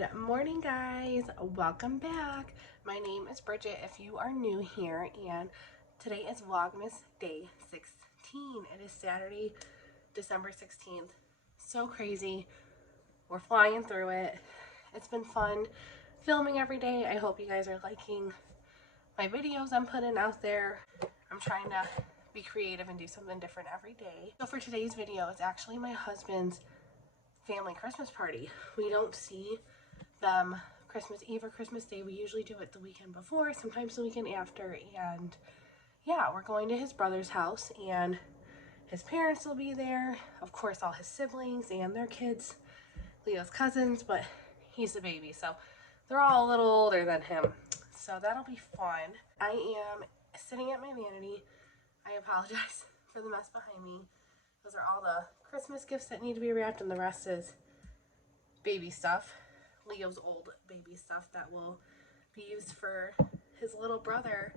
Good morning, guys. Welcome back. My name is Bridget if you are new here, and today is Vlogmas Day 16. It is Saturday, December 16th. So crazy. We're flying through it. It's been fun filming every day. I hope you guys are liking my videos I'm putting out there. I'm trying to be creative and do something different every day. So for today's video, it's actually my husband's family Christmas party. We don't see them Christmas Eve or Christmas Day. We usually do it the weekend before, sometimes the weekend after, and yeah, we're going to his brother's house and his parents will be there, of course all his siblings and their kids, Leo's cousins, but he's the baby, so they're all a little older than him, so that'll be fun. I am sitting at my vanity. I apologize for the mess behind me. Those are all the Christmas gifts that need to be wrapped, and the rest is baby stuff. Leo's old baby stuff that will be used for his little brother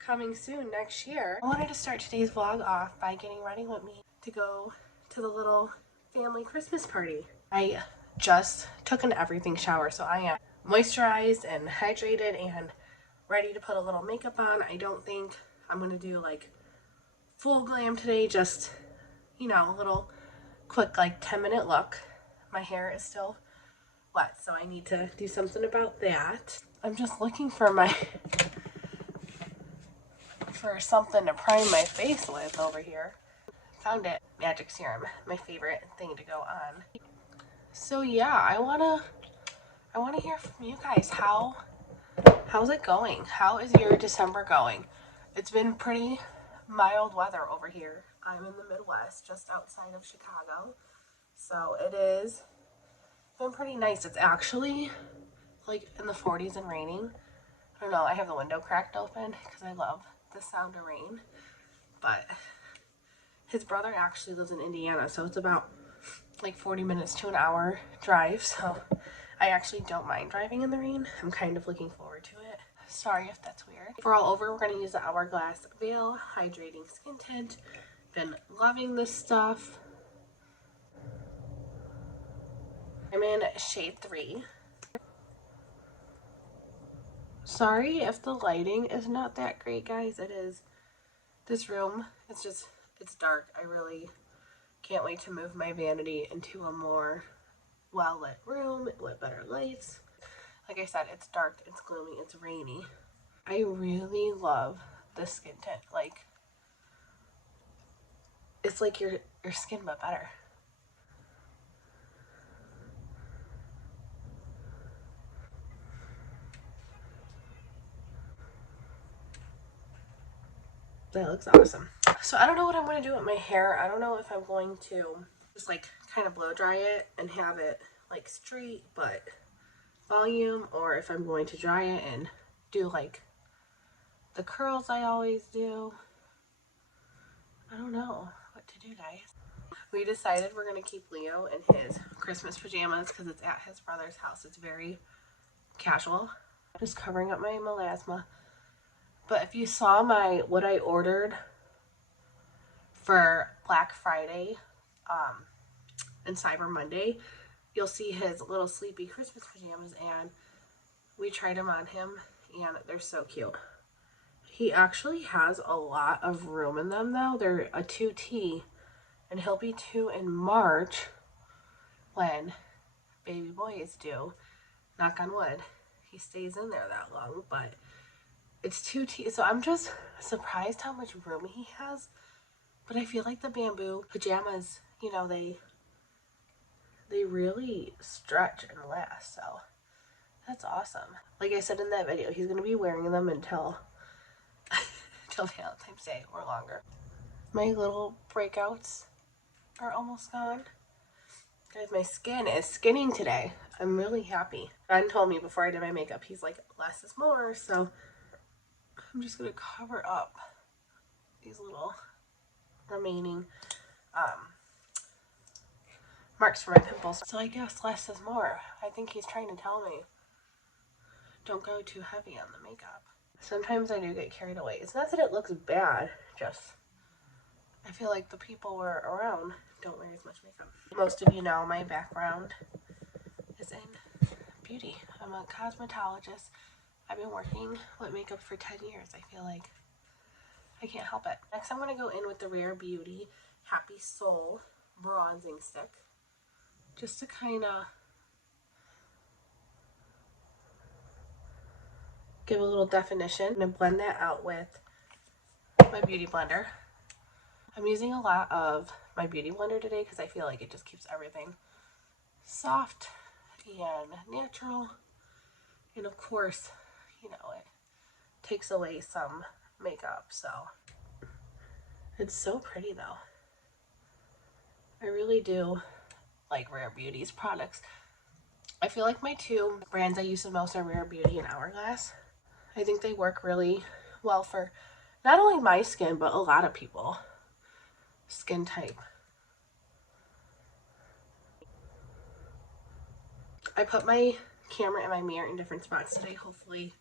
coming soon next year. I wanted to start today's vlog off by getting ready with me to go to the little family Christmas party. I just took an everything shower, so I am moisturized and hydrated and ready to put a little makeup on. I don't think I'm going to do like full glam today, just, you know, a little quick like 10-minute look. My hair is still wet, so I need to do something about that. I'm just looking for something to prime my face with over here. Found it. Magic serum, my favorite thing to go on. So yeah, I wanna hear from you guys. How's it going? How is your December going? It's been pretty mild weather over here. I'm in the Midwest, just outside of Chicago, so it is been pretty nice. It's actually like in the 40s and raining. I don't know, I have the window cracked open because I love the sound of rain. But his brother actually lives in Indiana, so it's about like 40 minutes to an hour drive. So I actually don't mind driving in the rain. I'm kind of looking forward to it. Sorry if that's weird. If we're all over, we're going to use the Hourglass Veil Hydrating Skin Tint. Been loving this stuff. I'm in shade 3. Sorry if the lighting is not that great, guys. It is. This room, it's dark. I really can't wait to move my vanity into a more well-lit room with better lights. Like I said, it's dark, it's gloomy, it's rainy. I really love this skin tint. Like, it's like your skin, but better. That looks awesome. So I don't know what I'm going to do with my hair. I don't know if I'm going to just like kind of blow dry it and have it like straight but volume, or if I'm going to dry it and do like the curls I always do. I don't know what to do, guys. We decided we're going to keep Leo in his Christmas pajamas because it's at his brother's house. It's very casual. Just covering up my melasma. But if you saw what I ordered for Black Friday and Cyber Monday, you'll see his little sleepy Christmas pajamas, and we tried them on him and they're so cute. He actually has a lot of room in them though. They're a 2T, and he'll be 2 in March when baby boy is due. Knock on wood, he stays in there that long, but it's 2T, so I'm just surprised how much room he has. But I feel like the bamboo pajamas, you know, they really stretch and last, so that's awesome. Like I said in that video, he's going to be wearing them until Valentine's Day or longer. My little breakouts are almost gone. Guys, my skin is skinning today. I'm really happy. Ben told me before I did my makeup, he's like, less is more, so I'm just going to cover up these little remaining marks for my pimples. So I guess less is more. I think he's trying to tell me, don't go too heavy on the makeup. Sometimes I do get carried away. It's not that it looks bad, just I feel like the people we're around don't wear as much makeup. Most of you know my background is in I'm a cosmetologist. I've been working with makeup for 10 years. I feel like I can't help it. Next, I'm going to go in with the Rare Beauty Happy Soul Bronzing Stick. Just to kind of give a little definition. I'm going to blend that out with my Beauty Blender. I'm using a lot of my Beauty Blender today because I feel like it just keeps everything soft and natural. And of course, you know, it takes away some makeup, so it's so pretty though. I really do like Rare Beauty's products. I feel like my two brands I use the most are Rare Beauty and Hourglass. I think they work really well for not only my skin, but a lot of people skin type. I put my camera and my mirror in different spots today. Hopefully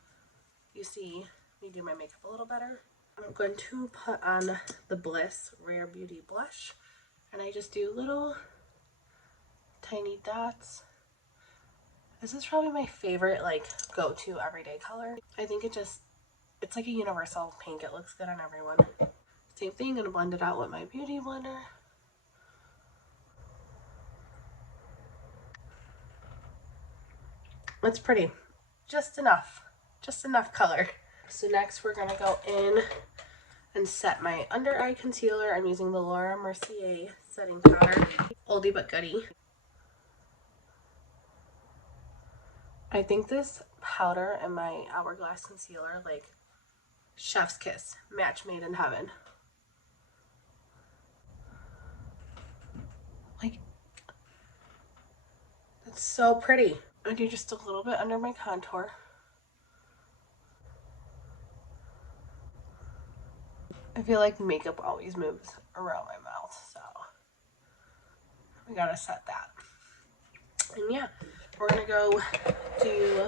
you see me do my makeup a little better. I'm going to put on the Bliss Rare Beauty blush, and I just do little tiny dots. This is probably my favorite like go-to everyday color. I think it's like a universal pink. It looks good on everyone. Same thing, gonna blend it out with my Beauty Blender. It's pretty, just enough color. So next we're gonna go in and set my under eye concealer. I'm using the Laura Mercier setting powder, oldie but goodie. I think this powder and my Hourglass concealer, like chef's kiss, match made in heaven. Like, it's so pretty. I do just a little bit under my contour. I feel like makeup always moves around my mouth, so we gotta set that. And yeah, we're gonna go do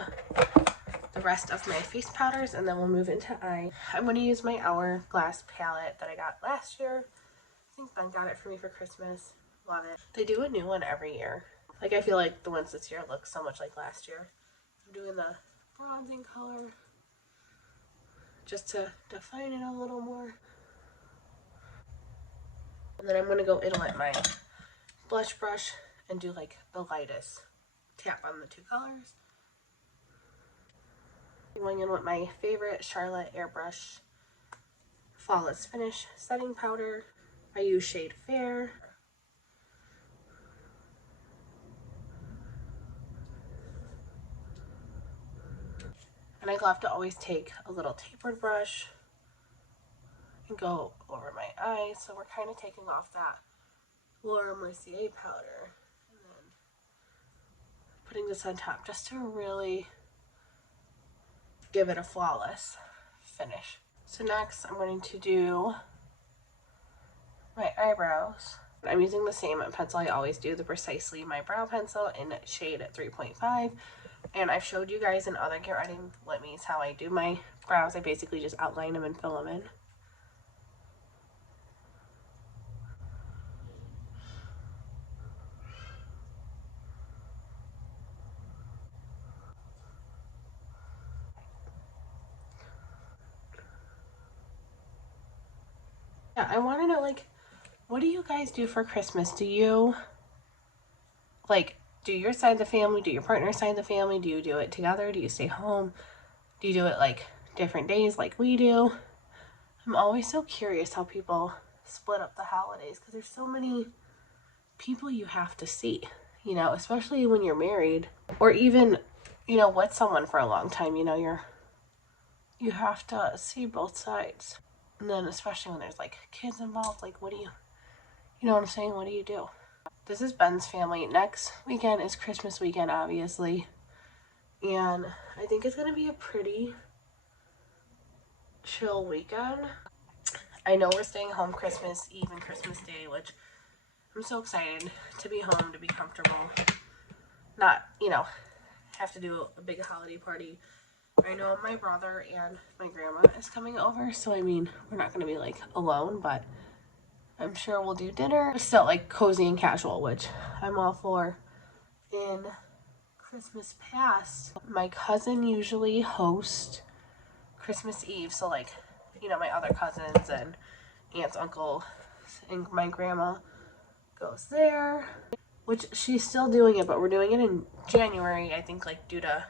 the rest of my face powders and then we'll move into eye. I'm gonna use my Hourglass palette that I got last year. I think Ben got it for me for Christmas. Love it. They do a new one every year. Like, I feel like the ones this year look so much like last year. I'm doing the bronzing color just to define it a little more. And then I'm going to go in with my blush brush and do like the lightest tap on the two colors. Going in with my favorite Charlotte Airbrush Flawless Finish setting powder. I use shade Fair. And I love to always take a little tapered brush and go over my eyes. So we're kind of taking off that Laura Mercier powder and then putting this on top just to really give it a flawless finish. So next I'm going to do my eyebrows. I'm using the same pencil I always do, the Precisely My Brow Pencil in shade 3.5. And I've showed you guys in other Get Ready With Me's how I do my brows. I basically just outline them and fill them in. Yeah, I want to know, like, what do you guys do for Christmas? Do you, like, do your side of the family, do your partner's side of the family, do you do it together? Do you stay home? Do you do it, like, different days like we do? I'm always so curious how people split up the holidays because there's so many people you have to see, you know, especially when you're married or even, you know, with someone for a long time, you know, you have to see both sides. And then especially when there's like kids involved, like what do you know what I'm saying? What do you do? This is Ben's family. Next weekend is Christmas weekend, obviously. And I think it's going to be a pretty chill weekend. I know we're staying home Christmas Eve and Christmas Day, which I'm so excited to be home, to be comfortable. Not, you know, have to do a big holiday party. I know my brother and my grandma is coming over, so I mean, we're not going to be like alone, but I'm sure we'll do dinner. Still like cozy and casual, which I'm all for in Christmas past, my cousin usually hosts Christmas Eve. So like, you know, my other cousins and aunts, uncles, and my grandma goes there, which she's still doing it, but we're doing it in January, I think, like due to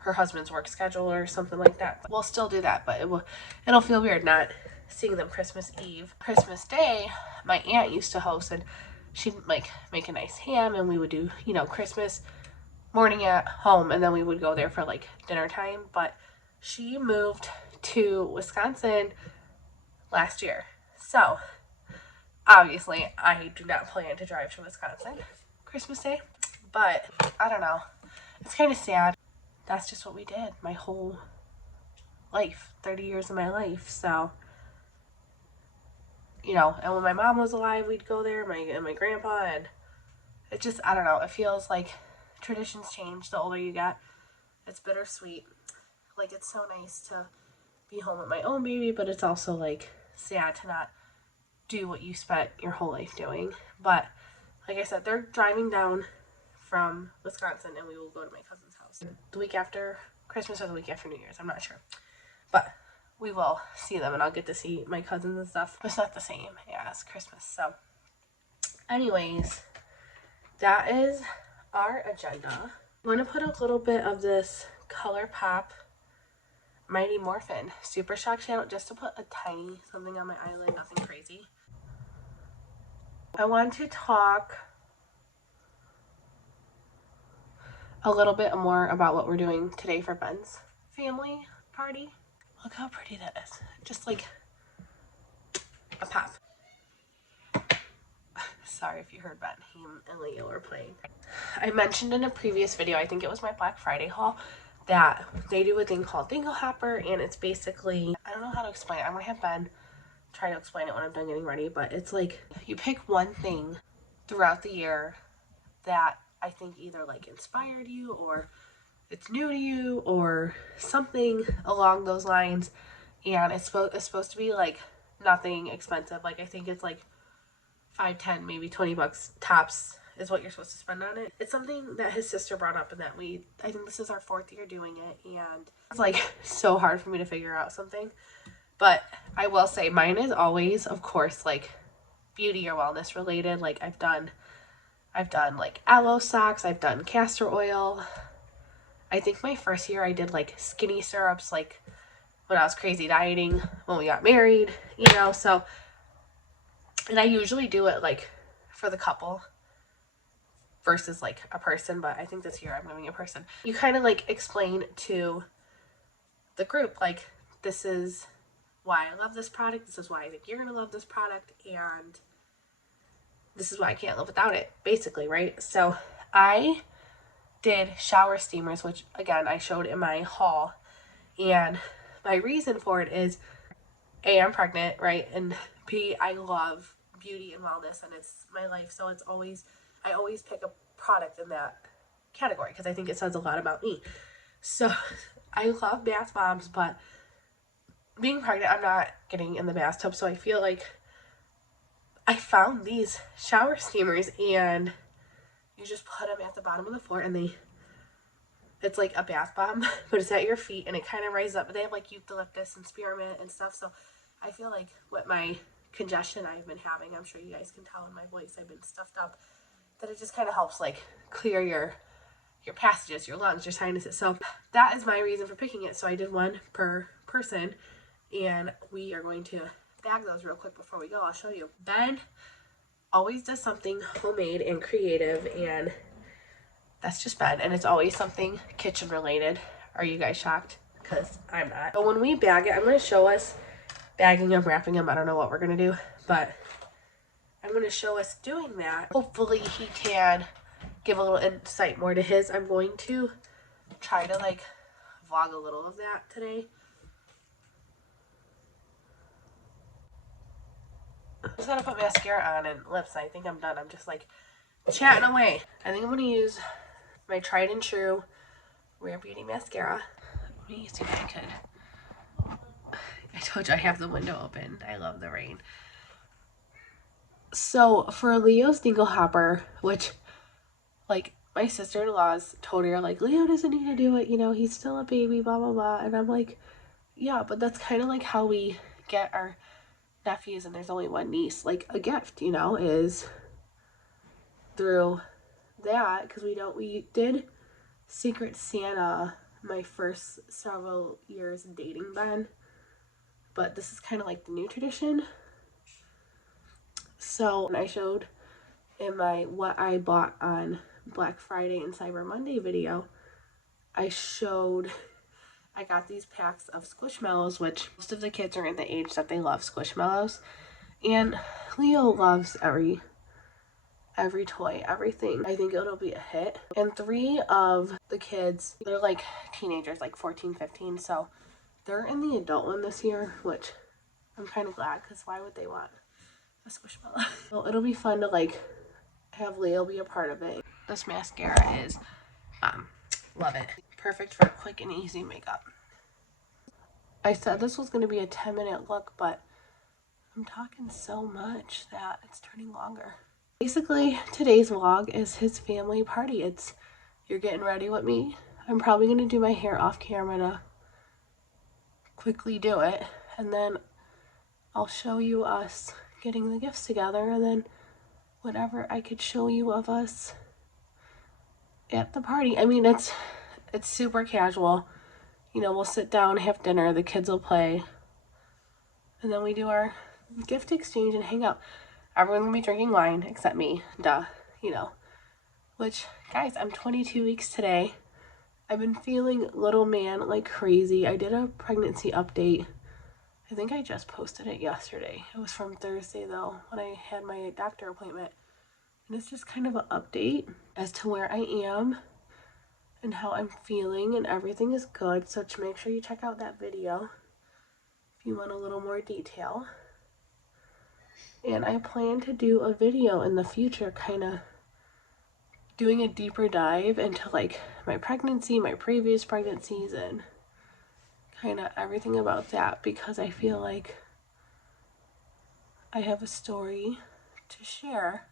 her husband's work schedule or something like that. We'll still do that, but it'll feel weird not seeing them Christmas Eve. Christmas Day, my aunt used to host, and she'd like make a nice ham, and we would do, you know, Christmas morning at home, and then we would go there for like dinner time. But she moved to Wisconsin last year, so obviously I do not plan to drive to Wisconsin Christmas Day. But I don't know, it's kind of sad. That's just what we did my whole life, 30 years of my life. So, you know, and when my mom was alive, we'd go there, my grandpa, and it just, I don't know, it feels like traditions change the older you get. It's bittersweet. Like, it's so nice to be home with my own baby, but it's also like sad to not do what you spent your whole life doing. But like I said, they're driving down from Wisconsin, and we will go to my cousin's house the week after Christmas or the week after New Year's. I'm not sure, but we will see them, and I'll get to see my cousins and stuff. It's not the same as Christmas. So anyways, that is our agenda. I'm going to put a little bit of this ColourPop Mighty Morphin Super Shock Shadow just to put a tiny something on my eyelid, nothing crazy. I want to talk a little bit more about what we're doing today for Ben's family party. Look how pretty that is. Just like a pop. Sorry if you heard Ben. Him and Leo were playing. I mentioned in a previous video, I think it was my Black Friday haul, that they do a thing called Dingle Hopper, and it's basically, I don't know how to explain it. I'm going to have Ben try to explain it when I'm done getting ready, but it's like you pick one thing throughout the year that I think either like inspired you, or it's new to you, or something along those lines, and it's supposed to be like nothing expensive. Like I think it's like $5, $10, maybe $20 tops is what you're supposed to spend on it. It's something that his sister brought up, and that I think this is our 4th year doing it, and it's like so hard for me to figure out something. But I will say mine is always, of course, like beauty or wellness related. Like I've done like aloe socks, I've done castor oil. I think my first year I did like skinny syrups, like when I was crazy dieting when we got married, you know. So, and I usually do it like for the couple versus like a person, but I think this year I'm doing a person. You kind of like explain to the group, like, this is why I love this product, this is why I think you're gonna love this product, and this is why I can't live without it, basically, right? So I did shower steamers, which again I showed in my haul, and my reason for it is A, I'm pregnant, right, and B, I love beauty and wellness, and it's my life. So it's always, I always pick a product in that category because I think it says a lot about me. So I love bath bombs, but being pregnant, I'm not getting in the bathtub, so I feel like I found these shower steamers, and you just put them at the bottom of the floor, and it's like a bath bomb, but it's at your feet, and it kind of rises up. But they have like eucalyptus and spearmint and stuff, so I feel like with my congestion I've been having, I'm sure you guys can tell in my voice, I've been stuffed up, that it just kind of helps like clear your passages, your lungs, your sinuses. So that is my reason for picking it. So I did one per person, and we are going to bag those real quick before we go. I'll show you. Ben always does something homemade and creative, and that's just Ben, and it's always something kitchen related. Are you guys shocked? Because I'm not. So when we bag it, I'm going to show us bagging them, wrapping them. I don't know what we're going to do, but I'm going to show us doing that. Hopefully he can give a little insight more to his. I'm going to try to like vlog a little of that today. I just gotta put mascara on and lips. I think I'm done. I'm just like chatting away. I think I'm gonna use my tried and true Rare Beauty mascara. Let me see if I could. I told you I have the window open. I love the rain. So for Leo's Dingle Hopper, which like my sister-in-laws told her, like, Leo doesn't need to do it, you know, he's still a baby, blah, blah, blah. And I'm like, yeah, but that's kind of like how we get our nephews, and there's only one niece, like a gift, you know, is through that, because we did Secret Santa my first several years dating Ben, but this is kind of like the new tradition. So I showed in my what I bought on Black Friday and Cyber Monday video, I got these packs of Squishmallows, which most of the kids are in the age that they love Squishmallows, and Leo loves every toy, everything. I think it'll be a hit. And 3 of the kids, they're like teenagers, like 14, 15, so they're in the adult one this year, which I'm kind of glad, because why would they want a Squishmallow? Well, it'll be fun to like have Leo be a part of it. This mascara is love it. Perfect for quick and easy makeup. I said this was going to be a 10-minute look, but I'm talking so much that it's turning longer. Basically, today's vlog is his family party. It's you're getting ready with me. I'm probably going to do my hair off camera to quickly do it, and then I'll show you us getting the gifts together, and then whatever I could show you of us at the party. I mean, it's super casual. You know, we'll sit down, have dinner, the kids will play, and then we do our gift exchange and hang out. Everyone will be drinking wine except me, duh, you know. Which, guys, I'm 22 weeks today. I've been feeling little man like crazy. I did a pregnancy update. I think I just posted it yesterday. It was from Thursday, though, when I had my doctor appointment. And it's just kind of an update as to where I am and how I'm feeling, and everything is good. So to make sure you check out that video if you want a little more detail. And I plan to do a video in the future kind of doing a deeper dive into like my pregnancy, my previous pregnancies, and kind of everything about that, because I feel like I have a story to share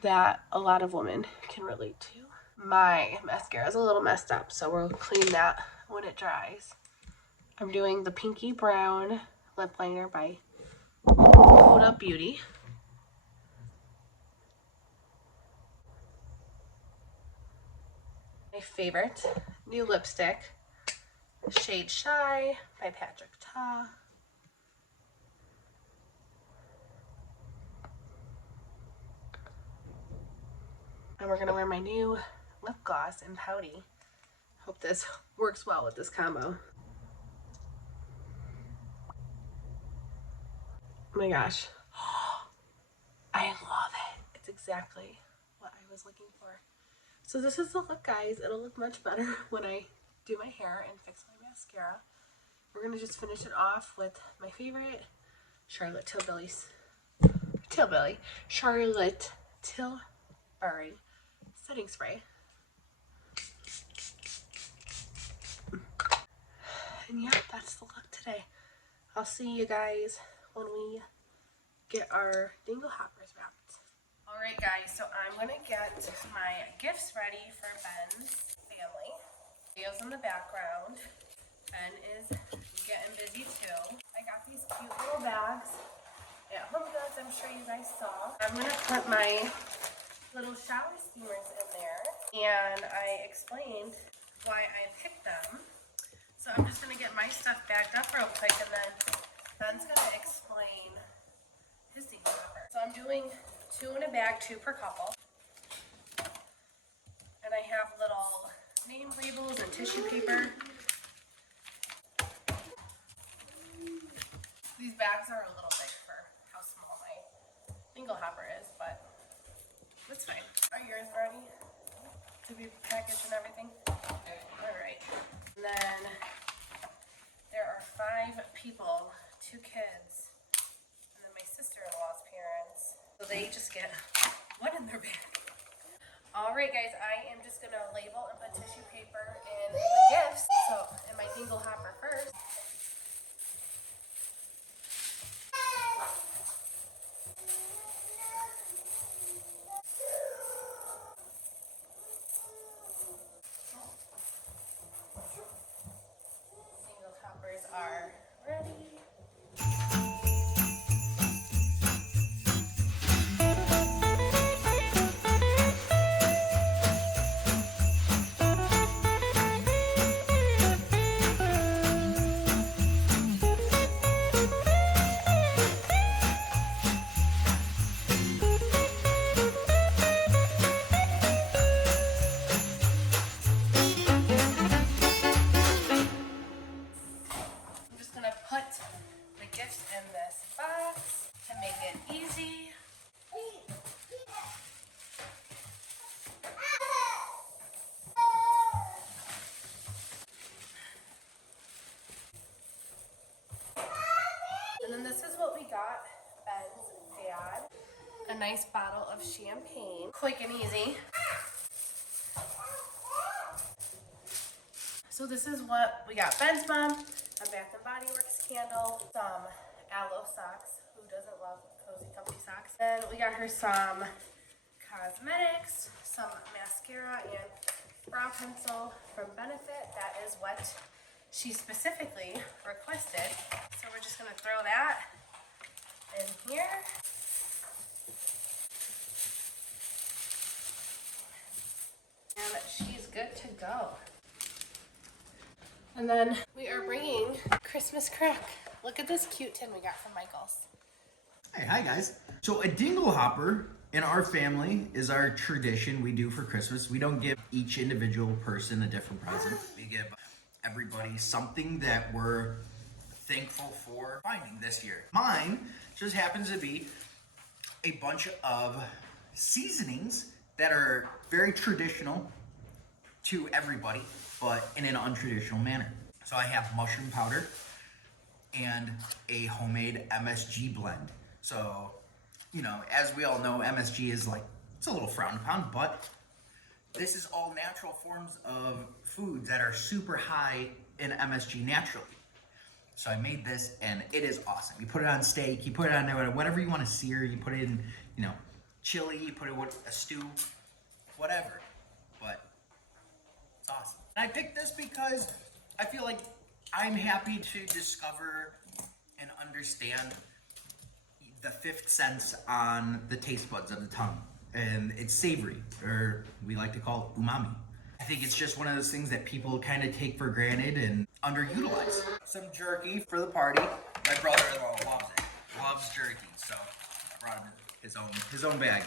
that a lot of women can relate to. My mascara is a little messed up, so we'll clean that when it dries. I'm doing the Pinky Brown lip liner by Huda Beauty. My favorite new lipstick, shade Shy by Patrick Ta. And we're gonna wear my new lip gloss in Pouty. Hope this works well with this combo. Oh my gosh. I love it. It's exactly what I was looking for. So this is the look, guys. It'll look much better when I do my hair and fix my mascara. We're gonna just finish it off with my favorite Charlotte Tilbury setting spray. And yeah, that's the look today. I'll see you guys when we get our dingle hoppers wrapped. Alright guys, so I'm gonna get my gifts ready for Ben's family. Leo's in the background. Ben is getting busy too. I got these cute little bags at Home Goods, I'm sure you guys saw. I'm gonna put my little shower steamers in there, and I explained why I picked them. So I'm just gonna get my stuff bagged up real quick, and then Ben's gonna explain his dingle hopper. So I'm doing 2 in a bag, 2 per couple. And I have little name labels and tissue paper. These bags are a little big for how small my dingle hopper is, but that's fine. Are yours ready to be packaged and everything? Alright. And then there are 5 people, 2 kids, and then my sister-in-law's parents. So they just get one in their bag. Alright guys, I am just going to label and put tissue paper in the gifts. So, in my dingle hopper first. nice bottle of champagne. Quick and easy. So this is what we got. Ben's mom, a Bath and Body Works candle, some aloe socks. Who doesn't love cozy, comfy socks? Then we got her some cosmetics, some mascara, and brow pencil from Benefit. That is what she specifically requested. So we're just gonna throw that in here. And she's good to go. And then we are bringing Christmas crack. Look at this cute tin we got from Michael's. Hey, hi guys. So a dingle hopper in our family is our tradition we do for Christmas. We don't give each individual person a different present. We give everybody something that we're thankful for finding this year. Mine just happens to be a bunch of seasonings that are very traditional to everybody, but in an untraditional manner. So I have mushroom powder and a homemade MSG blend. So, you know, as we all know, MSG is like, it's a little frowned upon, but this is all natural forms of foods that are super high in MSG naturally. So I made this and it is awesome. You put it on steak, you put it on whatever you want to sear, you put it in, you know, chili, you put it with a stew, whatever. But it's awesome. And I picked this because I feel like I'm happy to discover and understand the fifth sense on the taste buds of the tongue. And it's savory, or we like to call it umami. I think it's just one of those things that people kind of take for granted and underutilize. Some jerky for the party. My brother-in-law loves it. Loves jerky, so I brought him his own bag.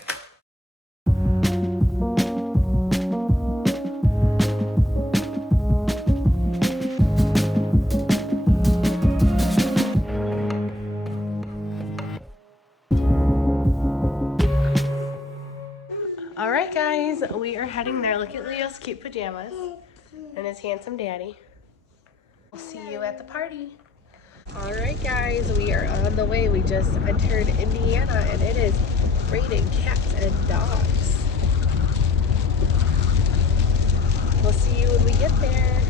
All right, guys, we are heading there. Look at Leo's cute pajamas and his handsome daddy. We'll see you at the party. All right, guys, we are on the way. We just entered Indiana, and it is raining cats and dogs. We'll see you when we get there.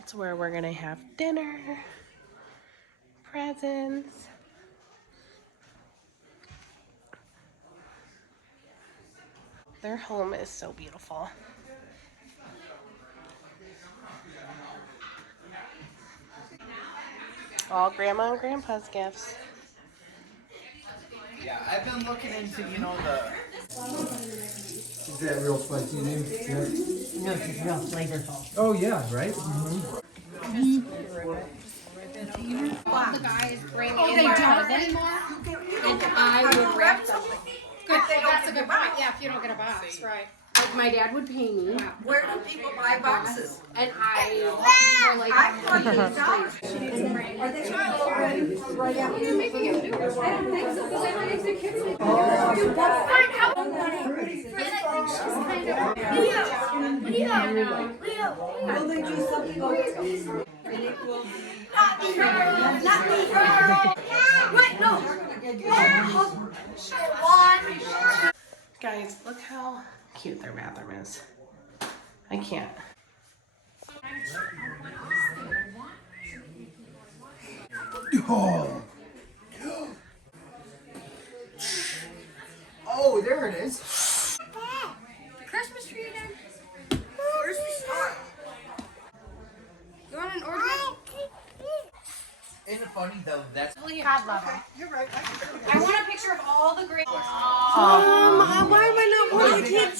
It's where we're gonna have dinner, presents. Their home is so beautiful. All Grandma and Grandpa's gifts. Yeah, I've been looking into, you know, Is that real spicy name? Yeah. No, it's real flavorful. Oh yeah, right? All the guys bring in their presents, and I would wrap them. Good, that's a good point. Yeah, if you don't get a box, right? Like my dad would pay me. Wow. Where do people buy boxes? And I for like $14. Are they already right after? Yeah, maybe you do. I don't think so, because I think the kids would Will they do something over? Not me. Wait, no. Guys, look how cute their bathroom is. I can't. oh, there it is. The Christmas tree again? Where's the start? You want an order? Isn't it funny though? That's God love her. You're right. I want a picture of all the great. Why am I not one of the kids?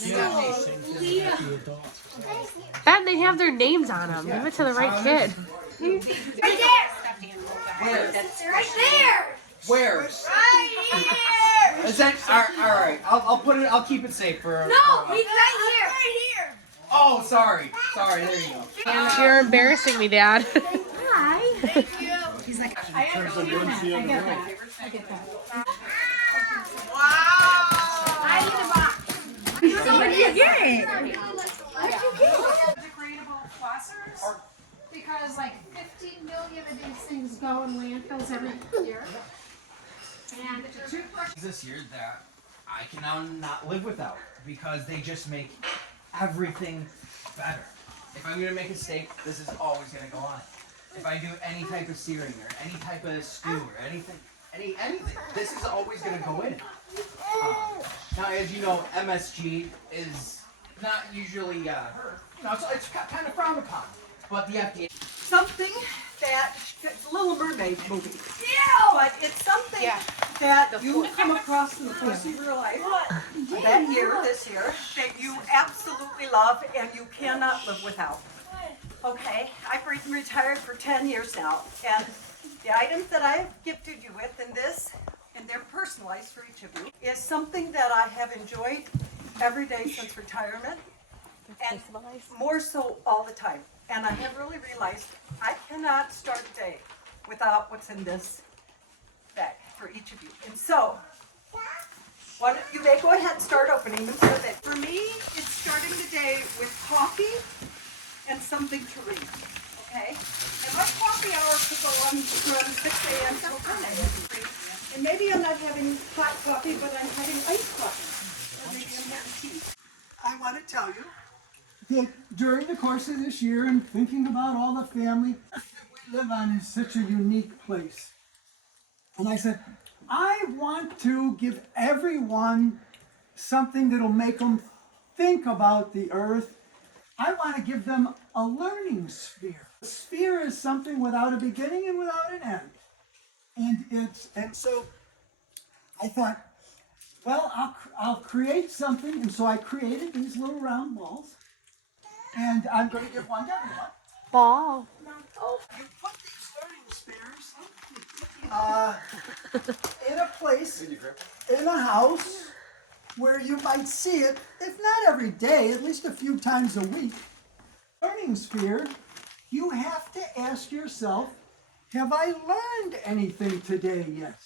Ben, they have their names on them. Give it to the right kid. Right there. Right there. where? Right here. Is that all right? I'll put it. I'll keep it safe for. No, he's right here. Right here. Oh, sorry. Sorry. There you go. You're embarrassing me, Dad. Hi. Thank you. He's like, I get that. Wow. I need a box. So what did you get? What did you get? because like 15 million of these things go in landfills every year. And the toothbrush. This year that I can now not live without because they just make everything better. If I'm gonna make a steak, this is always gonna go on it. If I do any type of searing or any type of stew or anything, anything, this is always gonna go in it. Now, as you know, MSG is not usually, it's kind of frowned upon, but the FDA. Something that it's a Little Mermaid movie. Yeah, but it's something that you come across in the course of your life this year, that you absolutely love and you cannot live without. Okay, I've been retired for 10 years now, and the items that I have gifted you with in this, and they're personalized for each of you, is something that I have enjoyed every day since retirement, and more so all the time. And I have really realized I cannot start a day without what's in this bag for each of you. And so, you may go ahead and start opening them so that for me, it's starting the day with coffee and something to read. Okay? And my coffee hour could go on from 6 a.m. till 10 a.m. And maybe I'm not having hot coffee, but I'm having iced coffee. Or maybe I'm having tea. I want to tell you that during the course of this year and thinking about all the family that we live on is such a unique place. And I said, I want to give everyone something that'll make them think about the earth. I want to give them a learning sphere. A sphere is something without a beginning and without an end. And so I thought, well, I'll create something. And so I created these little round balls. And I'm going to give one to everyone. Ball. Oh, you put these learning spheres in a place, in a house, where you might see it, if not every day, at least a few times a week. Learning sphere, you have to ask yourself, have I learned anything today yet?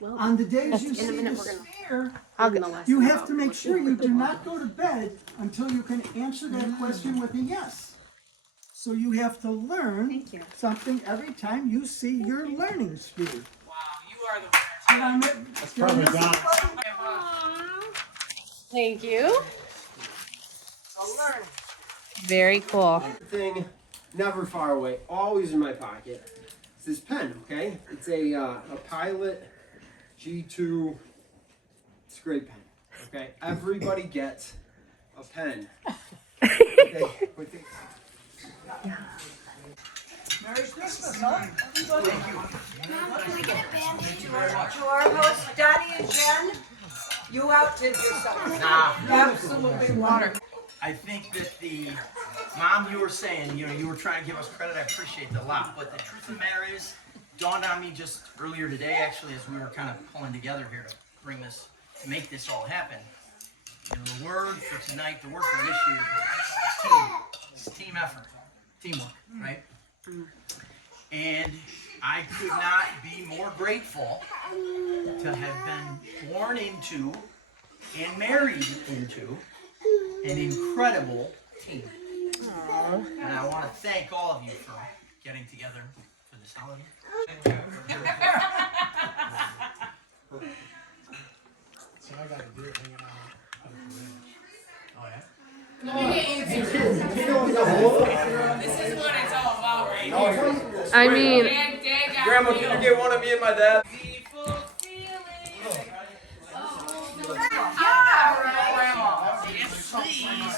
Well, on the days you in a see minute the we're gonna sphere, hug the lesson you have out. to make sure you do not go to bed until you can answer that question with a yes. So you have to learn something every time you see your learning sphere. Wow, you are the winner. That's probably done. Thank you. So learn. Very cool. Thing never far away, always in my pocket. It's this pen, okay? It's a Pilot G2. It's a great pen, okay? Everybody gets a pen. Okay? Merry Christmas, huh? Everybody. Thank you very much. To our hosts, Dottie and Jen, you outdid yourself. Absolutely wonderful. I think that the mom, you were saying, you were trying to give us credit. I appreciate that a lot. But the truth of the matter is, dawned on me just earlier today, actually, as we were kind of pulling together here to bring this, to make this all happen. The word for tonight, the word for this year, is team. It's team effort, teamwork, right? And I could not be more grateful to have been born into and married into an incredible team. And I want to thank all of you for getting together for this holiday. So I got to do it hanging out. Oh yeah? This is what it's all about right here. I mean, Grandma, can you get one of me and my dad? Yeah, right. Grandma. Yes, please.